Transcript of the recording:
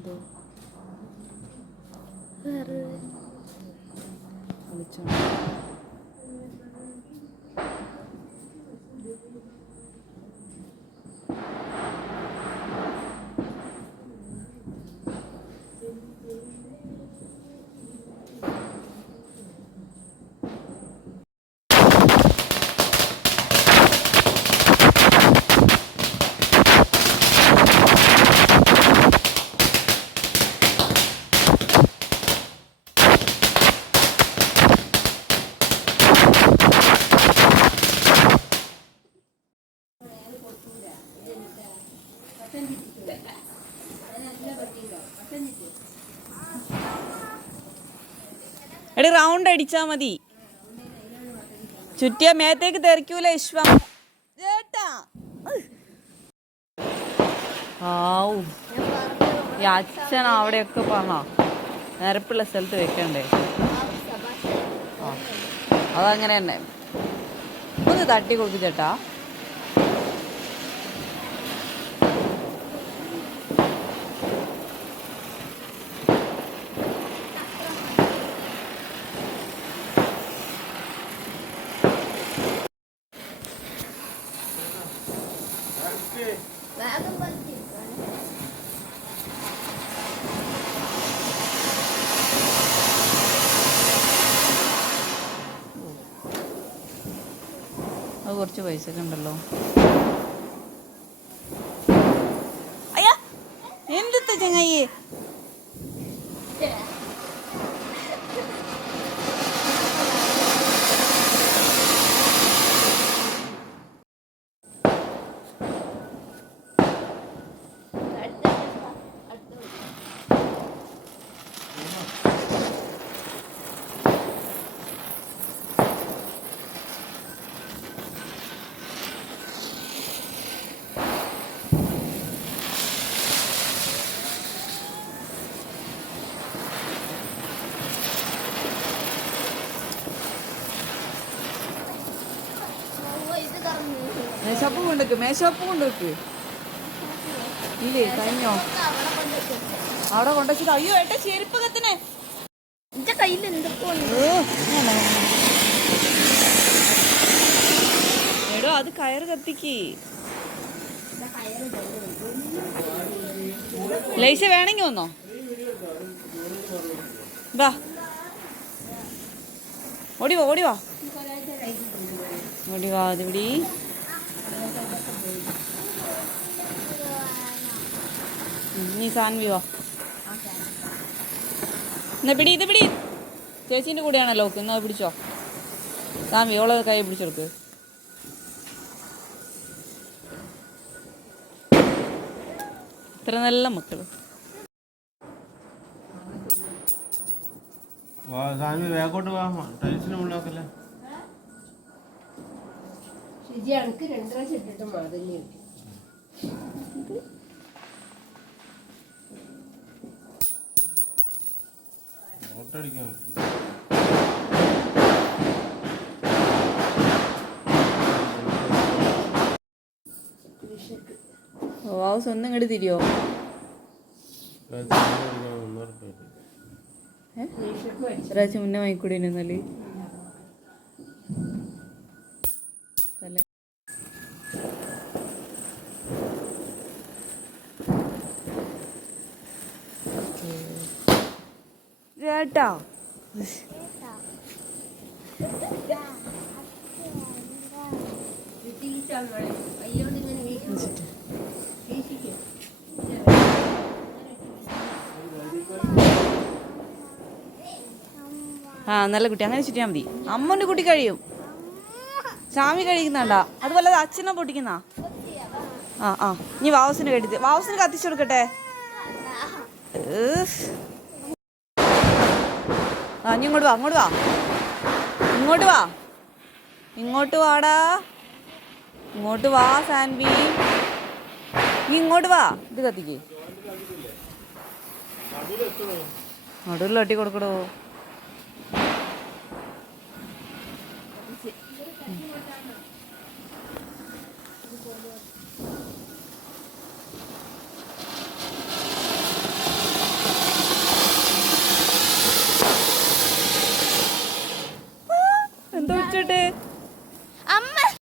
എന്തോ വിളിച്ചോ. എടി റൗണ്ട് അടിച്ചാ മതി, ചുറ്റിയ മേത്തേക്ക് തെറിക്കൂല. ഇഷ്വം ചേട്ടാ ആവൂ, ഈ അച്ഛൻ അവിടെയൊക്കെ പറഞ്ഞോ നിരപ്പുള്ള സ്ഥലത്ത് വെക്കണ്ടേ? ആ അതങ്ങനെ തന്നെ. ഒന്ന് തട്ടി കൊടുക്കും ചേട്ടാ. അത് കുറച്ച് പൈസ ഒക്കെ ഉണ്ടല്ലോ. അയ്യാ എന്ത് ചങ്ങായി, മേശപ്പ് കൊണ്ടുവെക്ക്, മേശപ്പ് കൊണ്ടുവെക്ക്. ഇല്ലേ കഴിഞ്ഞോ? അവിടെ കൊണ്ടുവച്ചിട്ട് അയ്യോ ഏട്ടാ ചെരുപ്പ് കത്തിനെ എന്റെ കയ്യിൽ എടോ അത് കയറ് കത്തിക്ക്. ലൈസ വേണമെങ്കിൽ വന്നോ, വാ ഓടിവാ ഓടിവാ ഓടിവാ. അത് പിടി. നീ സാൻവി വാ. എന്നാ പിടി, ഇത് പിടി. ചേച്ചീൻ്റെ കൂടെയാണല്ലോ എന്നാ പിടിച്ചോ. സാൻവി ഓളെ കൈ പിടിച്ചെടുക്ക്. ഇത്ര നല്ല മക്കള്. വേഗോട്ട് വാ, ടൈൽസിന് മുള്ളാക്കല്ലേ. ശരി, എനിക്ക് 2 പ്രാവശ്യം ഇട്ടിട്ട് മാതന്നെ ഓട്ടടിക്കാൻ. ഹൗസ് ഒന്നും ഇങ്ങോട്ട് തിരിയോ? ഒരാഴ്ച മുന്നേ വാങ്ങിക്കൂടി എന്നാല് ചേട്ടാ. ആ നല്ല കുട്ടി, അങ്ങനെ ചുറ്റിയാൽ മതി. അമ്മൻ്റെ കുട്ടി കഴിയും, സ്വാമി കഴിക്കുന്നുണ്ടാ. അതുപോലെ അച്ഛനെ പൊട്ടിക്കുന്ന. ആ ആ ഇനി വാവസിന് കെട്ടി, വാവസിന് കത്തിച്ചു കൊടുക്കട്ടെ. ആ ഇനി ഇങ്ങോട്ട് വാ, അങ്ങോട്ട് വാ, ഇങ്ങോട്ട് വാ, ഇങ്ങോട്ട് വാടാ, ഇങ്ങോട്ട് വാ സാൻവി, നീ ഇങ്ങോട്ട് വാ. ഇത് കത്തിക്ക്, നടുവിൽ തട്ടി കൊടുക്കടോ. എന്താ വിളിച്ചോട്ടെ അമ്മ